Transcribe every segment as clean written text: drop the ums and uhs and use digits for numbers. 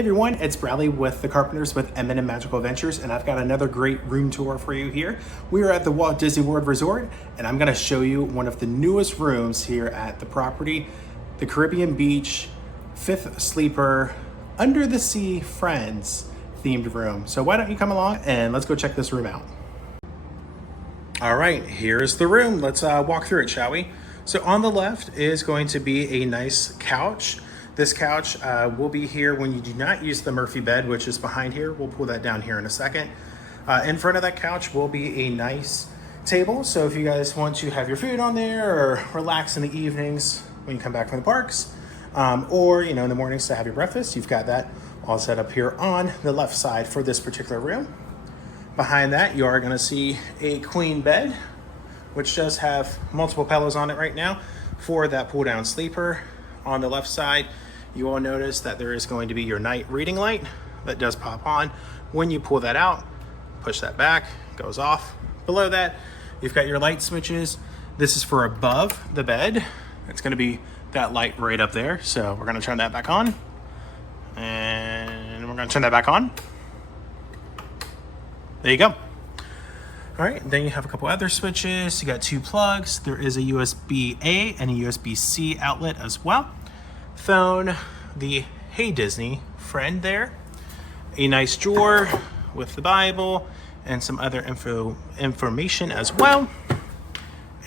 everyone, it's Bradley with the Carpenters with M&M Magical Adventures, and I've got another great room tour for you here. We are at the Walt Disney World Resort, and I'm gonna show you one of the newest rooms here at the property, the Caribbean Beach 5th Sleeper Under the Sea Friends themed room. So why don't you come along and let's go check this room out. All right, here's the room. Let's walk through it, shall we? So on the left is going to be a nice couch. This couch will be here when you do not use the Murphy bed, which is behind here. We'll pull that down here in a second. In front of that couch will be a nice table. So if you guys want to have your food on there or relax in the evenings when you come back from the parks, or in the mornings to have your breakfast, you've got that all set up here on the left side for this particular room. Behind that, you are going to see a queen bed, which does have multiple pillows on it right now for that pull down sleeper. On the left side, you will notice that there is going to be your night reading light that does pop on. When you pull that out, push that back, goes off. Below that, you've got your light switches. This is for above the bed. It's going to be that light right up there. So we're going to turn that back on, and we're going to turn that back on. There you go. All right, then you have a couple other switches. You got two plugs. There is a USB-A and a USB-C outlet as well. Phone, the Hey Disney friend there. A nice drawer with the Bible and some other information as well.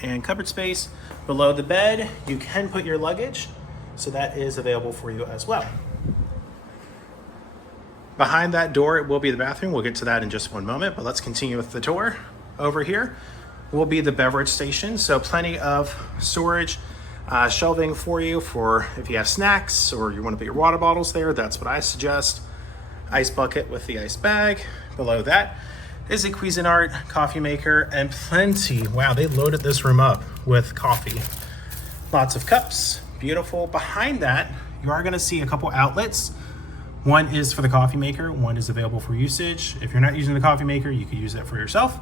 And cupboard space. Below the bed, you can put your luggage, so that is available for you as well. Behind that door, it will be the bathroom. We'll get to that in just one moment, but let's continue with the tour. Over here will be the beverage station, so plenty of storage, shelving for you for if you have snacks or you want to put your water bottles there. That's what I suggest. Ice bucket with the ice bag. Below that is a Cuisinart coffee maker and plenty. Wow, they loaded this room up with coffee. Lots of cups, beautiful. Behind that, you are going to see a couple outlets. One is for the coffee maker, one is available for usage. If you're not using the coffee maker, you could use that for yourself.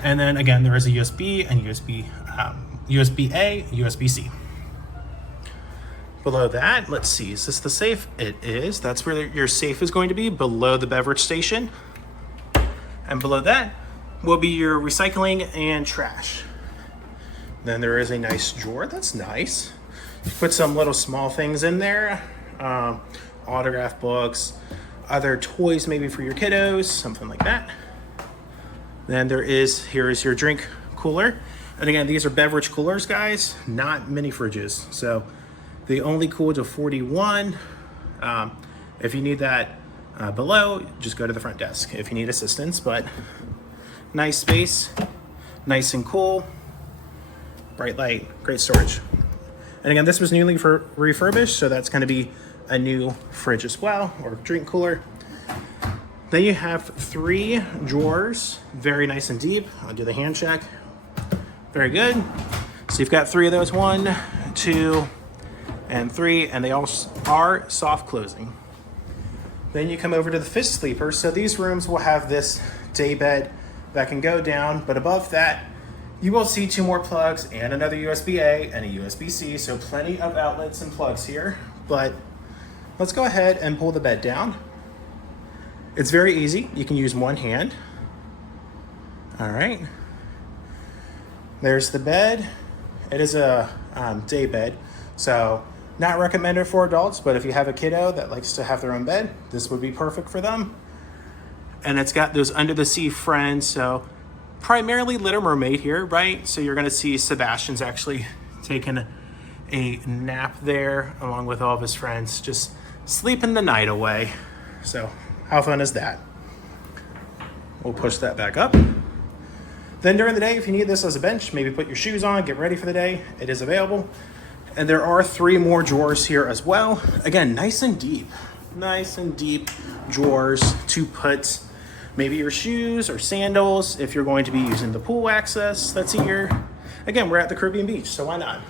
And then again, there is a USB and USB-A, USB-C. Below that, let's see, is this the safe? It is. That's where your safe is going to be, below the beverage station. And below that will be your recycling and trash. Then there is a nice drawer. That's nice. Put some little small things in there. Autograph books, other toys maybe for your kiddos, something like that. Then here is your drink cooler. And again, these are beverage coolers, guys, not mini fridges. So they only cool to 41. If you need that below, just go to the front desk if you need assistance. But nice space, nice and cool, bright light, great storage. And again, this was newly refurbished, so that's going to be a new fridge as well, or drink cooler. Then you have 3 drawers, very nice and deep. I'll do the hand check. Very good. So you've got 3 of those, 1, 2, and 3, and they all are soft closing. Then you come over to the 5th sleeper. So these rooms will have this day bed that can go down, but above that, you will see 2 more plugs and another USB-A and a USB-C. So plenty of outlets and plugs here, but let's go ahead and pull the bed down. It's very easy. You can use one hand. All right. There's the bed. It is a day bed, so not recommended for adults, but if you have a kiddo that likes to have their own bed, this would be perfect for them. And it's got those under the sea friends, so primarily Little Mermaid here, right? So you're gonna see Sebastian's actually taking a nap there along with all of his friends, just sleeping the night away. So how fun is that? We'll push that back up. Then during the day, if you need this as a bench, maybe put your shoes on, get ready for the day, it is available. And there are 3 more drawers here as well. Again, nice and deep drawers to put maybe your shoes or sandals if you're going to be using the pool access that's here. Again, we're at the Caribbean Beach, so why not?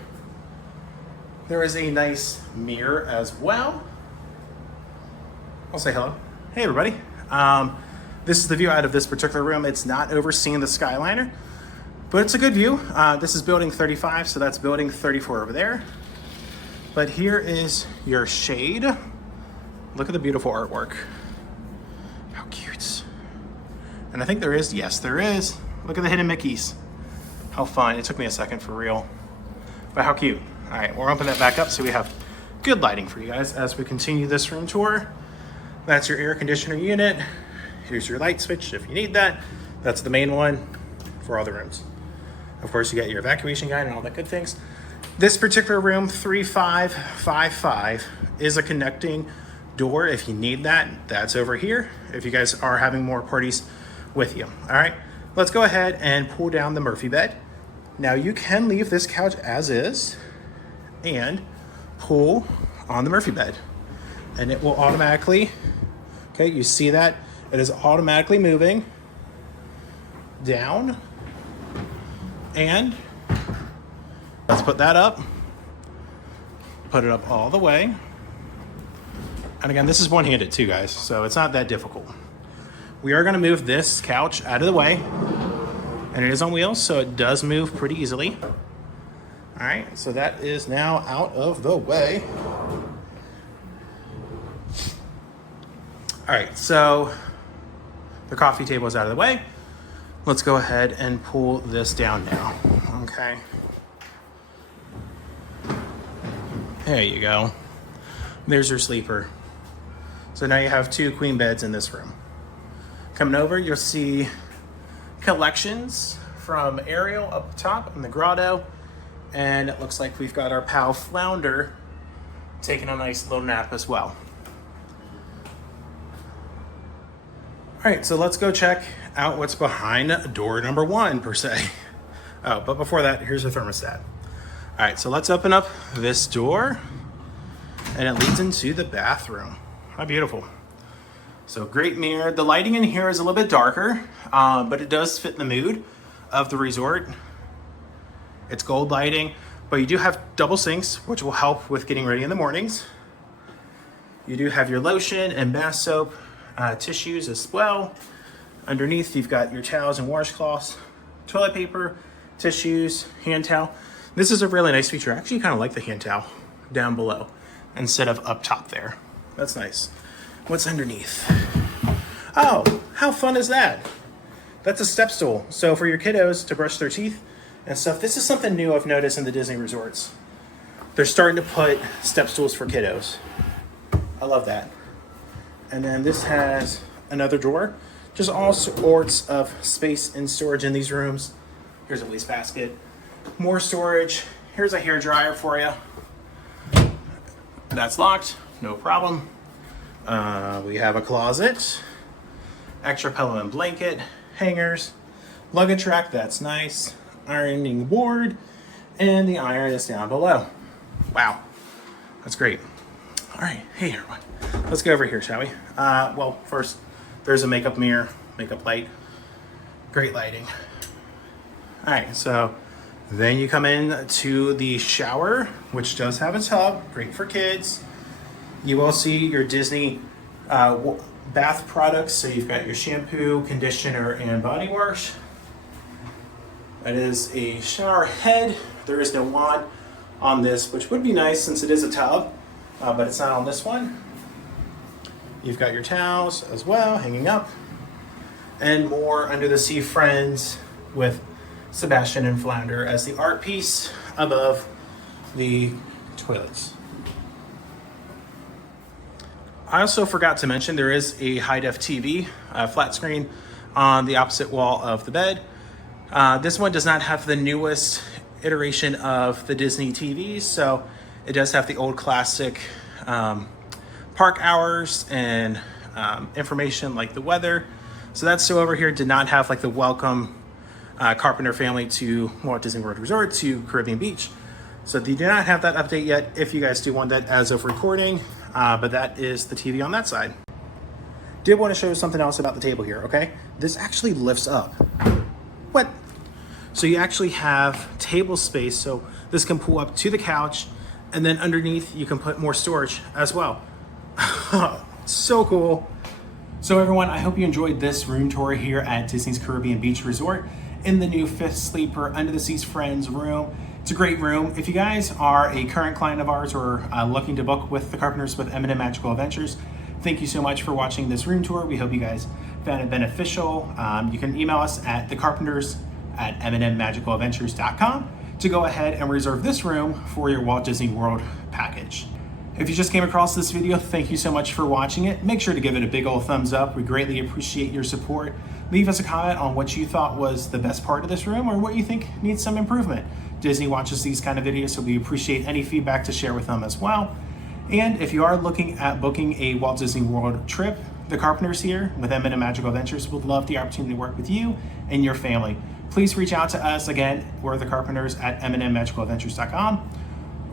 There is a nice mirror as well. I'll say hello. Hey everybody. This is the view out of this particular room. It's not overseeing the Skyliner, but it's a good view. This is building 35, so that's building 34 over there. But here is your shade Look at the beautiful artwork. How cute. And I think there is, yes, there is. Look at the hidden Mickeys. How fun. It took me a second for real. But how cute. All right, we'll open that back up so we have good lighting for you guys as we continue this room tour. That's your air conditioner unit. Here's your light switch if you need that. That's the main one for all the rooms. Of course, you got your evacuation guide and all that good things. This particular room, 3555, is a connecting door. If you need that, that's over here. If you guys are having more parties with you. All right, let's go ahead and pull down the Murphy bed. Now you can leave this couch as is and pull on the Murphy bed. And it will automatically, okay, you see that? It is automatically moving down. And let's put that up. Put it up all the way. And again, this is one-handed too, guys, so it's not that difficult. We are gonna move this couch out of the way. And it is on wheels, so it does move pretty easily. All right, so that is now out of the way. All right, so the coffee table is out of the way. Let's go ahead and pull this down now, okay? There you go. There's your sleeper. So now you have 2 queen beds in this room. Coming over, you'll see collections from Ariel up top in the grotto. And it looks like we've got our pal Flounder taking a nice little nap as well. All right, so let's go check out what's behind door number 1 per se. Oh, but before that, here's the thermostat. All right, so let's open up this door and it leads into the bathroom. How beautiful. So great mirror. The lighting in here is a little bit darker, but it does fit the mood of the resort. It's gold lighting, but you do have double sinks, which will help with getting ready in the mornings. You do have your lotion and bath soap, tissues as well. Underneath, you've got your towels and washcloths, toilet paper, tissues, hand towel. This is a really nice feature. I actually kind of like the hand towel down below instead of up top there. That's nice. What's underneath? Oh, how fun is that? That's a step stool. So for your kiddos to brush their teeth and stuff, this is something new I've noticed in the Disney resorts. They're starting to put step stools for kiddos. I love that. And then this has another drawer. Just all sorts of space and storage in these rooms. Here's a wastebasket. More storage. Here's a hair dryer for you. That's locked, no problem. We have a closet, extra pillow and blanket, hangers, luggage rack, that's nice, ironing board, and the iron is down below. Wow, that's great. All right, hey everyone, let's go over here, shall we? Well, first, there's a makeup mirror, makeup light, great lighting. All right, so then you come in to the shower, which does have a tub, great for kids. You will see your Disney bath products. So you've got your shampoo, conditioner, and body wash. That is a shower head. There is no wand on this, which would be nice since it is a tub, but it's not on this one. You've got your towels as well, hanging up. And more under the sea friends with Sebastian and Flounder as the art piece above the toilets. I also forgot to mention there is a high-def TV, flat screen, on the opposite wall of the bed. This one does not have the newest iteration of the Disney TVs, so it does have the old classic park hours and information like the weather. So that's still over here. Did not have like the welcome Carpenter family to Walt Disney World Resort to Caribbean Beach. So they do not have that update yet if you guys do want that as of recording, but that is the TV on that side. Did want to show you something else about the table here, okay? This actually lifts up. What? So you actually have table space, so this can pull up to the couch, and then underneath you can put more storage as well. So cool. So everyone, I hope you enjoyed this room tour here at Disney's Caribbean Beach Resort in the new 5th Sleeper Under the Seas Friends room. It's a great room. If you guys are a current client of ours or looking to book with the Carpenters with M&M Magical Adventures, Thank you so much for watching this room tour. We hope you guys found it beneficial. You can email us at thecarpenters@mmmagicaladventures.com to go ahead and reserve this room for your Walt Disney World package. If you just came across this video, thank you so much for watching it. Make sure to give it a big old thumbs up. We greatly appreciate your support. Leave us a comment on what you thought was the best part of this room or what you think needs some improvement. Disney watches these kind of videos, so we appreciate any feedback to share with them as well. And if you are looking at booking a Walt Disney World trip, the Carpenters here with M&M Magical Adventures would love the opportunity to work with you and your family. Please reach out to us. Again, we're the Carpenters at mmmagicaladventures.com.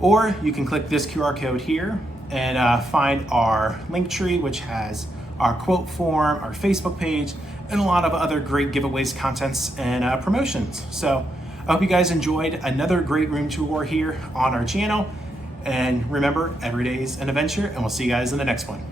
Or you can click this QR code here and find our link tree, which has our quote form, our Facebook page, and a lot of other great giveaways, contents, and promotions. So I hope you guys enjoyed another great room tour here on our channel. And remember, every day is an adventure, and we'll see you guys in the next one.